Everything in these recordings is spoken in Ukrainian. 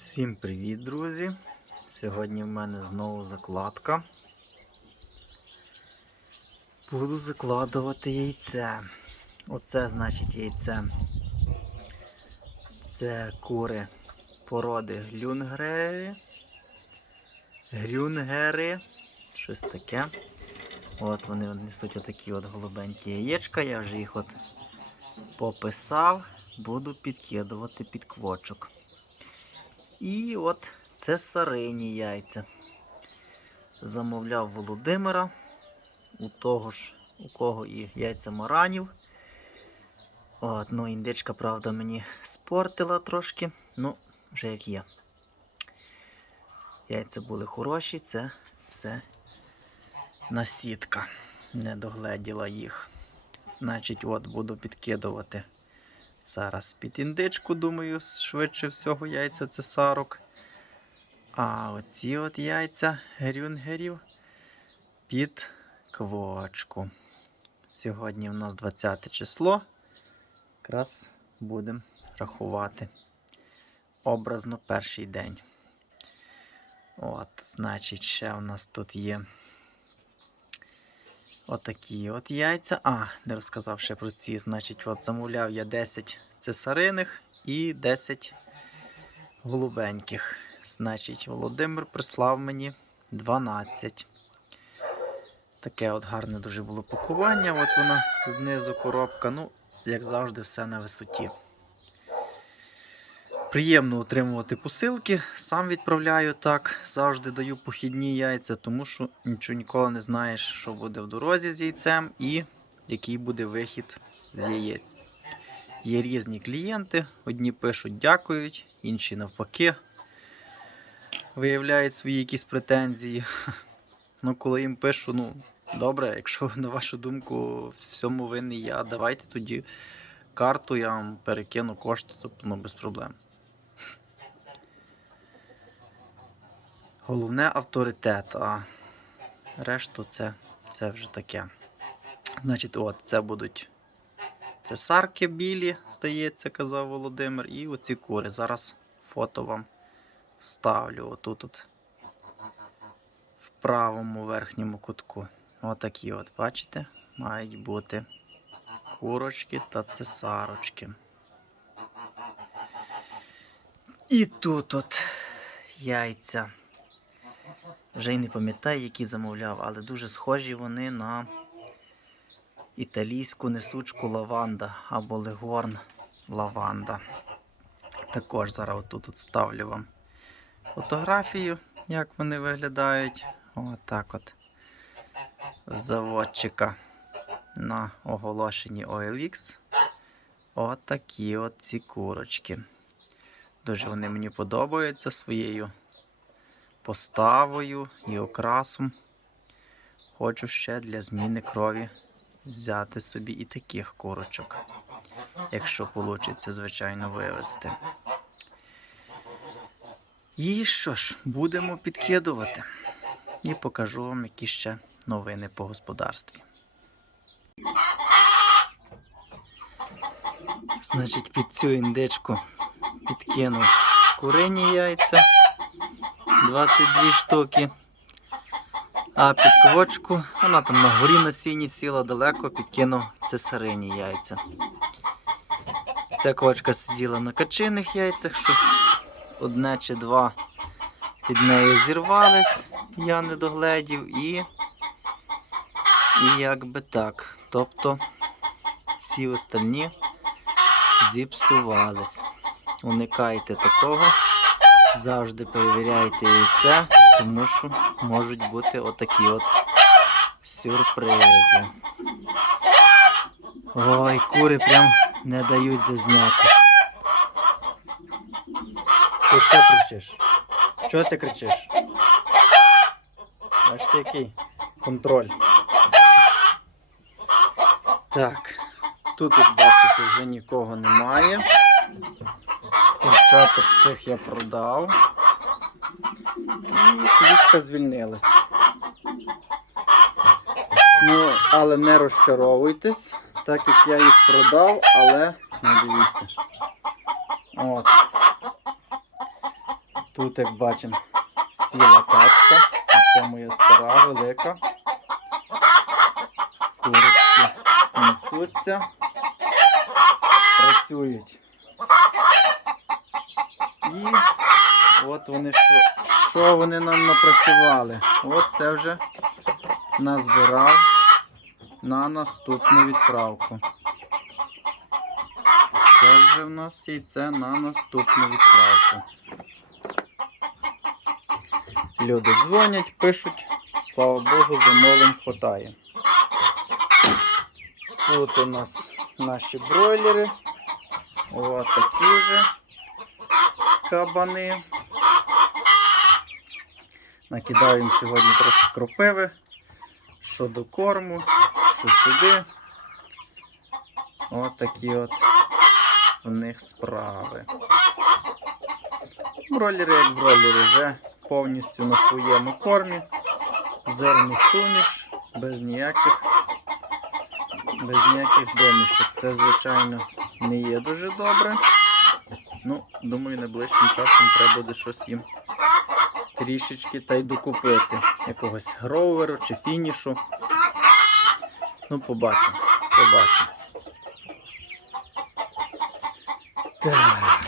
Всім привіт, друзі! Сьогодні в мене знову закладка. Буду закладувати яйце. Оце значить яйце. Це кури породи глюнгери. Грюнгери. Щось таке. От вони несуть отакі от голубенькі яєчка. Я вже їх от пописав. Буду підкидувати під квочок. І от це сарині яйця. Замовляв Володимира, у того ж, у кого і яйця маранів. От, ну, індичка, правда, мені спортила трошки. Ну, вже як є. Яйця були хороші, це все насітка. Не догледіла їх. Значить, от буду підкидувати. Зараз під індичку, думаю, швидше всього яйця це сарок. А оці от яйця грюнгерів під квочку. Сьогодні у нас 20 число. Якраз будемо рахувати образно перший день. От, значить, ще у нас тут є Отакі от яйця. А, не розказав ще про ці. Значить, от замовляв я 10 цесариних і 10 голубеньких. Значить, Володимир прислав мені 12. Таке от гарне дуже було пакування. От вона знизу коробка. Ну, як завжди, все на висоті. Приємно отримувати посилки. Сам відправляю так. Завжди даю похідні яйця, тому що нічого ніколи не знаєш, що буде в дорозі з яйцем і який буде вихід з яєць. Є різні клієнти. Одні пишуть дякують, інші навпаки виявляють свої якісь претензії. Ну, коли їм пишу, ну, добре, якщо на вашу думку в всьому винний я, давайте тоді карту, я вам перекину кошти, тобто ну, без проблем. Головне авторитет, а решту це, це вже таке. Значить, от, це будуть це сарки білі, здається, казав Володимир, і оці кури. Зараз фото вам ставлю отут от в правому верхньому кутку. Отакі от, бачите, мають бути курочки та цесарочки. І тут от яйця. Вже й не пам'ятаю, які замовляв, але дуже схожі вони на італійську несучку лаванда або легорн лаванда. Також зараз отут от ставлю вам фотографію, як вони виглядають. Отак от. Заводчика на оголошенні OLX. Отакі от ці курочки. Дуже вони мені подобаються своєю поставою і окрасом. Хочу ще для зміни крові взяти собі і таких курочок, якщо вийде, звичайно, вивезти. І що ж, будемо підкидувати і покажу вам, які ще новини по господарстві. Значить, під цю індичку підкинув курині яйця. 22 штуки. А під квочку, вона там на горі на сіні сіла далеко, підкинув цесарині яйця. Ця квочка сиділа на качиних яйцях, щось одне чи два під нею зірвались, я не догледів, і, і як би так. Тобто всі остальні зіпсувались. Уникайте такого. Завжди перевіряйте яйця, тому що можуть бути отакі от сюрпризи. Ой, кури прям не дають зазняти. Ти що кричиш? Чого ти кричиш? Бачите, який контроль. Так, тут, як бачите, вже нікого немає. Курчаток цих я продав. І квітка звільнилась. Ну, але не розчаровуйтесь, так як я їх продав, але не дивіться. От. Тут, як бачимо, сіла качка. Це моя стара, велика. Курочки несуться, працюють. І от вони що, що вони нам напрацювали. От це вже назбирав на наступну відправку. Це вже в нас яйце на наступну відправку. Люди дзвонять, пишуть, слава Богу, замовлень хватає. Тут у нас наші бройлери. Ось такі вже кабани. Накидаємо сьогодні трохи кропиви, що до корму, що сюди. От такі от в них справи. Бройлери як бройлери вже повністю на своєму кормі. Зерно суміш, без ніяких, без ніяких домішок. Це, звичайно, не є дуже добре. Ну, думаю, найближчим часом треба буде щось їм трішечки та й докупити. Якогось гроуверу чи фінішу. Ну, побачимо. Побачимо. Так.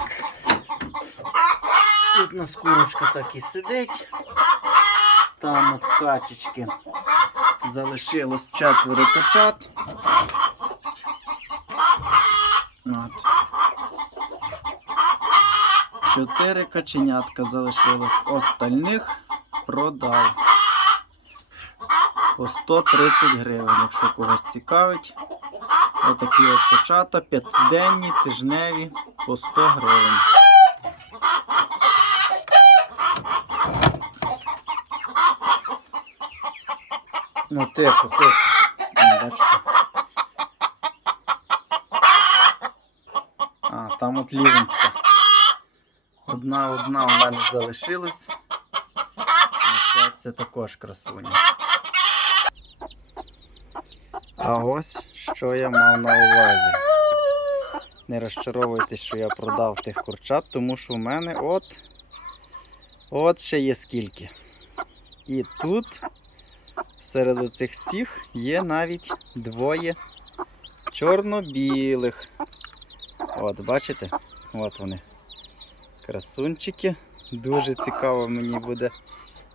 Тут у нас курочка так і сидить. Там от в качечки залишилось четверо качат. От. Чотири каченятка залишилось. Остальних продав. По 130 гривень, якщо когось цікавить. Отакі от качата, п'ятиденні, тижневі, по 100 гривень. Ну, тихо, тихо. Бачите. А, там от лівенська. Одна одна у мене залишилась. Це, це також красуня. А ось що я мав на увазі. Не розчаровуйтесь, що я продав тих курчат, тому що в мене от, от ще є скільки. І тут серед цих всіх є навіть двоє чорно-білих. От, бачите? От вони. Красунчики. Дуже цікаво мені буде,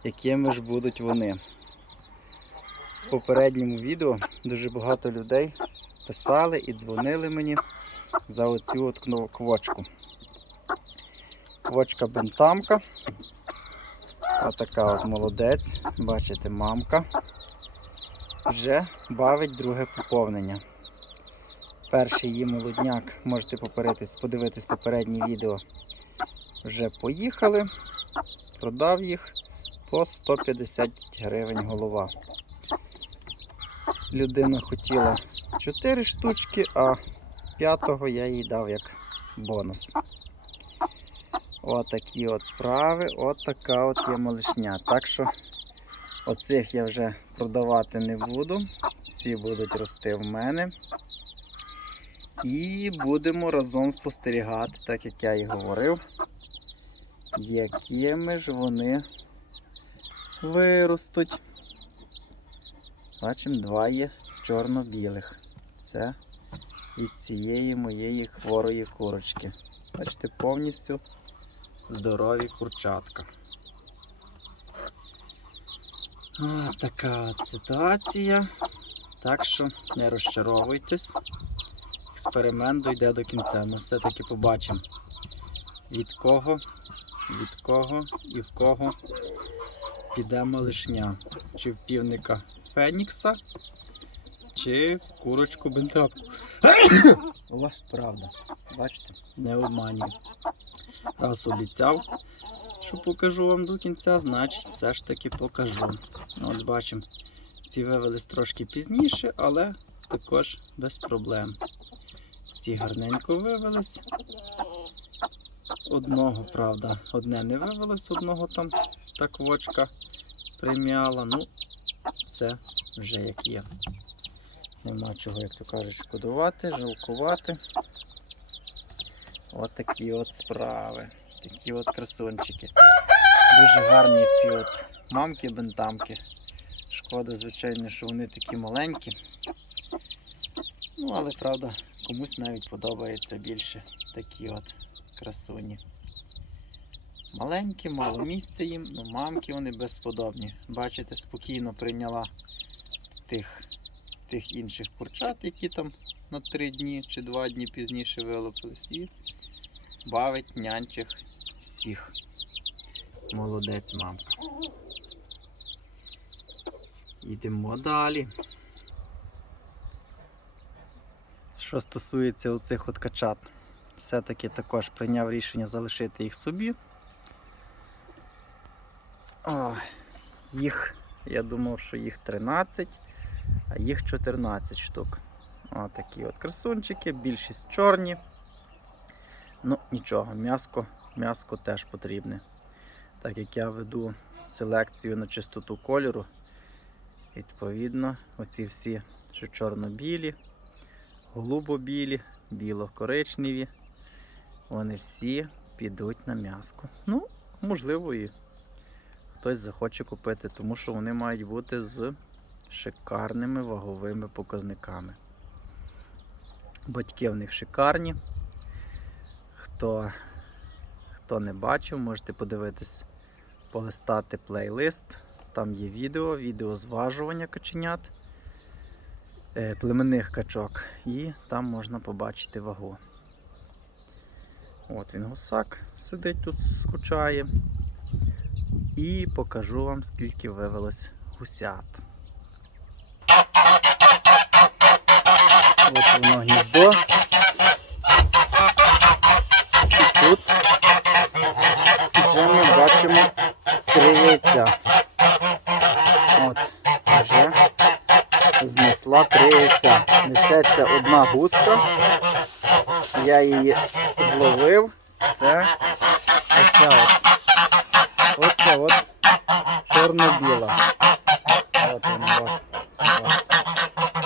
якими ж будуть вони. В попередньому відео дуже багато людей писали і дзвонили мені за оцю от квочку. Квочка бентамка. Отака от молодець. Бачите, мамка. Вже бавить друге поповнення. Перший її молодняк, можете подивитись попереднє відео. Вже поїхали. Продав їх по 150 гривень голова. Людина хотіла 4 штучки, а п'ятого я їй дав як бонус. Отакі от справи, от от є малишня. Так що оцих я вже продавати не буду. Ці будуть рости в мене. І будемо разом спостерігати, так як я і говорив, якими ж вони виростуть. Бачимо, два є чорно-білих. Це від цієї моєї хворої курочки. Бачите, повністю здорові курчатка. Ось така ситуація. Так що не розчаровуйтесь. Експеримент дойде до кінця. Ми все-таки побачимо, від кого, від кого і в кого піде малишня. Чи в півника Фенікса, чи в курочку бентопку. О, правда. Бачите, не обманюю. Раз обіцяв, що покажу вам до кінця, значить все ж таки покажу. От бачимо, ці вивелись трошки пізніше, але також без проблем. Всі гарненько вивелись. Одного, правда, одне не вивелось, одного там та квочка примяла. Ну, це вже як є. Нема чого, як то кажуть, шкодувати, жалкувати. От такі от справи. Такі от красунчики. Дуже гарні ці от мамки-бентамки. Шкода, звичайно, що вони такі маленькі. Ну, але правда, комусь навіть подобається більше такі от красуні. Маленькі, мало місця їм, ну мамки вони безподобні. Бачите, спокійно прийняла тих, тих інших курчат, які там на три дні чи два дні пізніше вилупились. І бавить нянчих всіх. Молодець, мамка. Йдемо далі. Що стосується оцих от качат, все-таки також прийняв рішення залишити їх собі. О, їх, я думав, що їх 13, а їх 14 штук. О, такі от красунчики, більшість чорні. Ну, нічого, м'яско, м'яско теж потрібне. Так як я веду селекцію на чистоту кольору, відповідно, оці всі, що чорно-білі, голубо-білі, біло-коричневі, вони всі підуть на м'яско. Ну, можливо, і хтось захоче купити, тому що вони мають бути з шикарними ваговими показниками. Батьки в них шикарні. Хто, хто не бачив, можете подивитись, полистати плейлист. Там є відео, відео зважування каченят, е, племенних качок, і там можна побачити вагу. От він гусак сидить тут, скучає. І покажу вам, скільки вивелось гусят. От воно гніздо. І тут вже ми бачимо три яйця. От, вже знесла три яйця. Несеться одна гуска. Я її зловив. Це оця от. Оце от чорно-біла. От вона.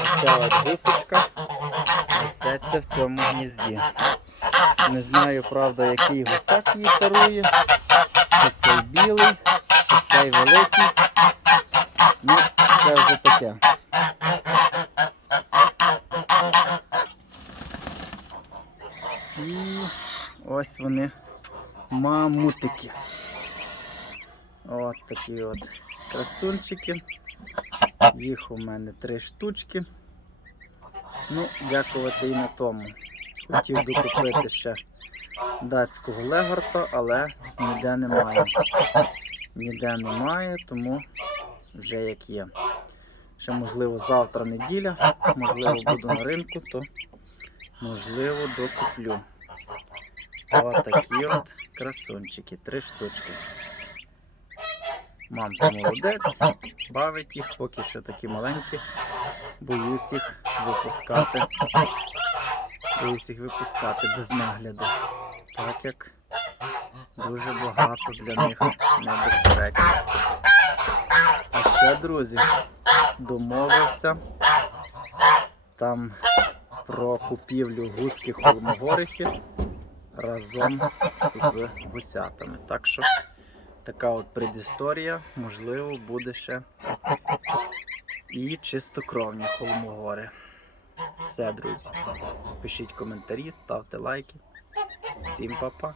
Оця от гусочка несеться в цьому гнізді. Не знаю, правда, який гусак її парує. Чи цей білий, чи цей великий. Ну, це вже таке. І ось вони мамутики. От такі от красунчики. Їх у мене три штучки. Ну, дякувати і на тому. Хотів докупити ще датського легарта, але ніде немає. Ніде немає, тому вже як є. Ще можливо завтра неділя, можливо буду на ринку, то можливо докуплю. Ось такі от красунчики, три штучки. Мамка молодець, бавить їх, поки що такі маленькі. Боюсь їх випускати. Боюсь їх випускати без нагляду. Так як дуже багато для них небезпеки. А ще, друзі, домовився там про купівлю гуських холмогорихів разом з гусятами. Так що така от предісторія, можливо, буде ще і чистокровні холмогори. Все, друзі. Пишіть коментарі, ставте лайки. Всім па-па.